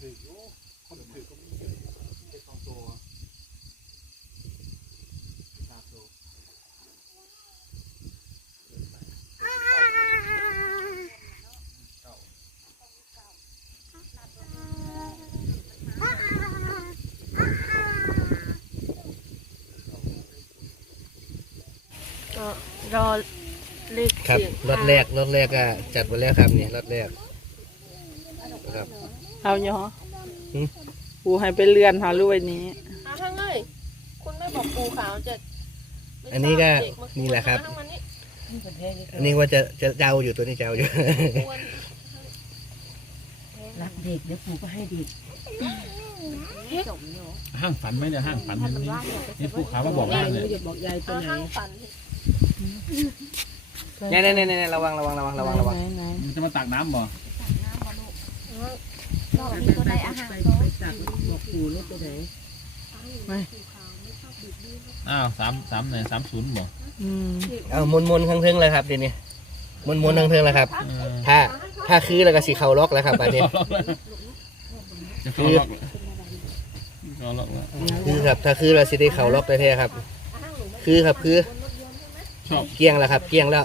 ถือโอ้คนถือก็มีเยอะไอ้สองตัวสามตัวก็รอเลขครับเสียง รถแรกรถแรกก็จัดไว้แล้วครับนี่รถแรกนะครับ เอาเนาะหืม ปูให้ไปเลื่อนหาลูกไว้นี้อะทั้งเลยคุณไม่บอกปูขาวจะไม่อันนี้ก็เด็มานี่แหละครับ ทั้งวันนี้อันนี้ว่าจะจะเจ้าอยู่ตัวนี้เจ้าอยู่ ควรรักเด็กเดี๋ยวปู่ก็ให้เด็กห้างฝันไหมเนี่ยห้างฝันเห็นนี่นี่ผู้ขามาบอกห้างเลยอย่าบอกยายตัวเอาไหนห้างฝันเนี่ยเนี่ยเนี่ยเนี่ยระวังระวังระวังระวังระวังไหนไหนมันจะมาตักน้ำบ่ รอบนี้ก็ได้อาหารไปตักบอกปู่แล้วตัวไหนอ้าวสามสามไหนสามศูนย์บ่อืมเอามนมนข้างเทิงเลยครับเดี๋ยวนี้มนมนข้างเทิงเลยครับ เออถ้าถ้าคือแล้วก็สีเขาล็อกแล้วครับอันนี้ จะเข้าล็อกเข้าล็อกแล้วคือครับถ้าคือเราสิได้เขาล็อกได้แท้ครับ คือครับคือชอบเกลี้ยงแล้วครับ เกลี้ยงแล้ว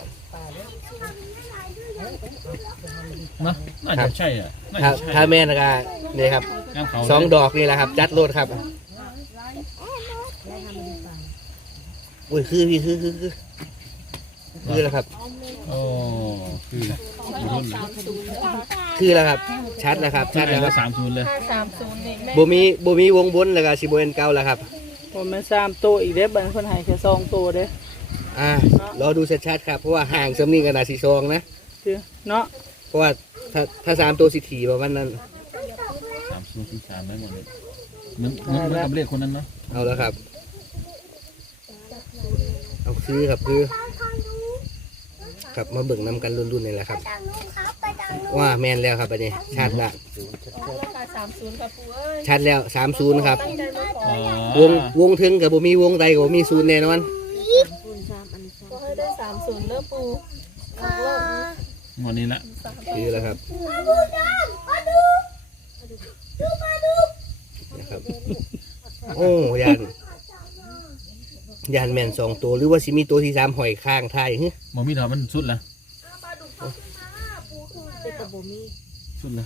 นะน่าครัจะบใช่อะน่าถ้าจะใช่ถ้าแม่นก็นี่ครับน้ำเขาสองดอกนี่แหละครับ จัดโลดครับอุ้ยคือพี่คือคือคือคือแล้วครับ โอ้คือรุ่นเลยคือแล้วครับ ชัดแล้วครับ ชัดแล้วคแล้รัวบสามศูนย์เลย ห้าสามศูนย์นี่แม่บ่มีบ่มีวงบนแล้วก็สิบ่เป็นเก่าแล้วครับ ผมมันสามตัวอีกเด้อบันคนให้แค่สองตัวเด้อ อ่ารอดูชัดๆครับ เพราะว่าห่างสำนีกันนาสีซองนะคือเนาะเพราะว่าถ้าถ้าสามตัวสิถีประมาณนั้น สามศูนย์สี่สามได้หมดเลยเหมือนเหมือนเหมือนกับเลขคนนั้นเนาะเอาแล้วครับ เอาคือครับคือครับมาเบิ่งนำกันรุ่นๆนี่แหละครับ ว่าแมนแล้วครับอันนี้ชัดละสามศูนย์กับปูเอ้ยชัดแล้วสามศูนย์ครับ ตั้งใจมาขอ อ๋อวงวงถึงกับบ่มีวงใดกับบ่มีศูนย์แน่นอนก็ให้ได้ สามศูนย์เลิกปูเอาเลิกหมดนี้ละคือแล้วครับนะครับ โอ้ยันยันแมนสองตัวหรือว่าสิมีตัวที่สามหอยข้างท้ายฮึหมอมีดอกมันสุดละเป็นตะบูมีสุดละ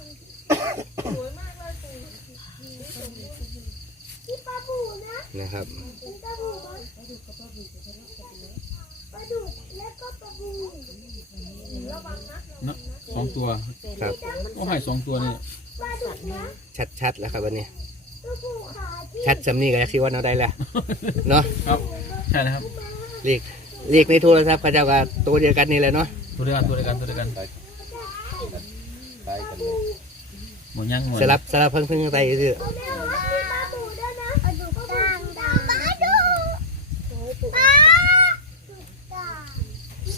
นะครับเนาะสองตัวครับ ก็ให้สองตัวนี่ชัดๆแล้วครับวันนี้ ชัดสำนีกันคิดว่าเราได้แล้วเนาะครับใช่นะครับเลขเลขในโทรศัพท์เขาเจ้าก็ตัวเดียวกันนี่แหละเนาะตัวเดียวกันตัวเดียวกันตัวเดียวกันหมดยังหมดสลับสลับเพิ่งเพิ่งไปคือ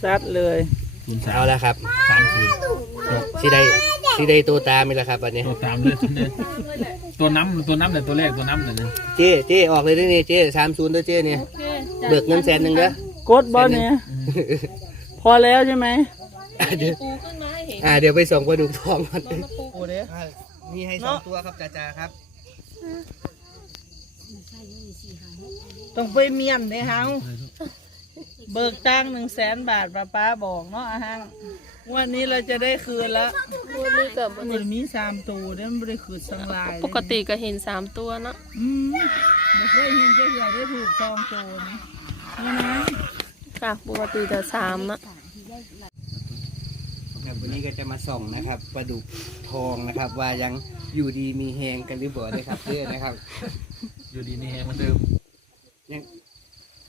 ซัดเลยศูนย์สามเอาแล้วครับสามศูนย์จบสิได้สิได้ตัวตามนี่แหละครับวันนี้ ตัวตามเลยตัวนี้ตัวน้ำตัวน้ำเนี่ยตัวแรกตัวน้ำเนี่ยนะเจ๊เจ๊ออกเลยเด้อนี่เจ๊สามศูนย์เด้อเจ๊เนี่ยโอเคเบิกเงินแสนหนึ่งเด้อกดบอลเนี่ยพอแล้วใช่ไหมอะเดี๋ยวปูขึ้นมาให้เห็นอ่าเดี๋ยวไปส่งปลาดุกทองก่อนมาปูโอ้เด้อมีให้สองตัวครับจ่าจ่าครับ ต้องไปเมียนเด้อเฮา เบิกตังหนึ่งแสนบาทป้าป้าบอกเนาะอาหังวันนี้เราจะได้คืนแล้วปูนี่กับมันมีสามตัวเด้อมันไม่ได้คืนสังลายเลยปกติก็เห็นสามตัวเนาะอืมไม่เคยเห็นจะเหือได้ถูกสองตัวนี่นี่นะค่ะปกติจะสามเนาะครับวันนี้ก็จะมาส่องนะครับปลาดุกทองนะครับ ว่ายังอยู่ดีมีแหงกันหรือบ่นะครับเพื่อนนะครับ อยู่ดีนี่เหมือนเดิมยัง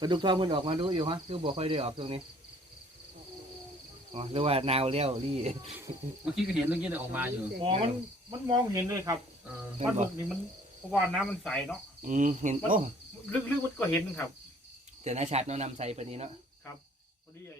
ปลาดุกทองมันออกมาดูอยู่ฮะคือบ่ค่อยได้ออกตรงนี้อ๋อหรือว่านาวเลี้ยวรี่เมื่อกี้ก็เห็นเมื่อกี้ได้ออกมาอยู่มองมันมันมองเห็นเลยครับเออปลาดุกนี่มันเพราะว่าน้ำมันใสเนาะอืมเห็นโอ้ลึกๆมันก็เห็นครับเจอหน้าชาติเนาะนำใส่ปานนี้เนาะพอดีไอ้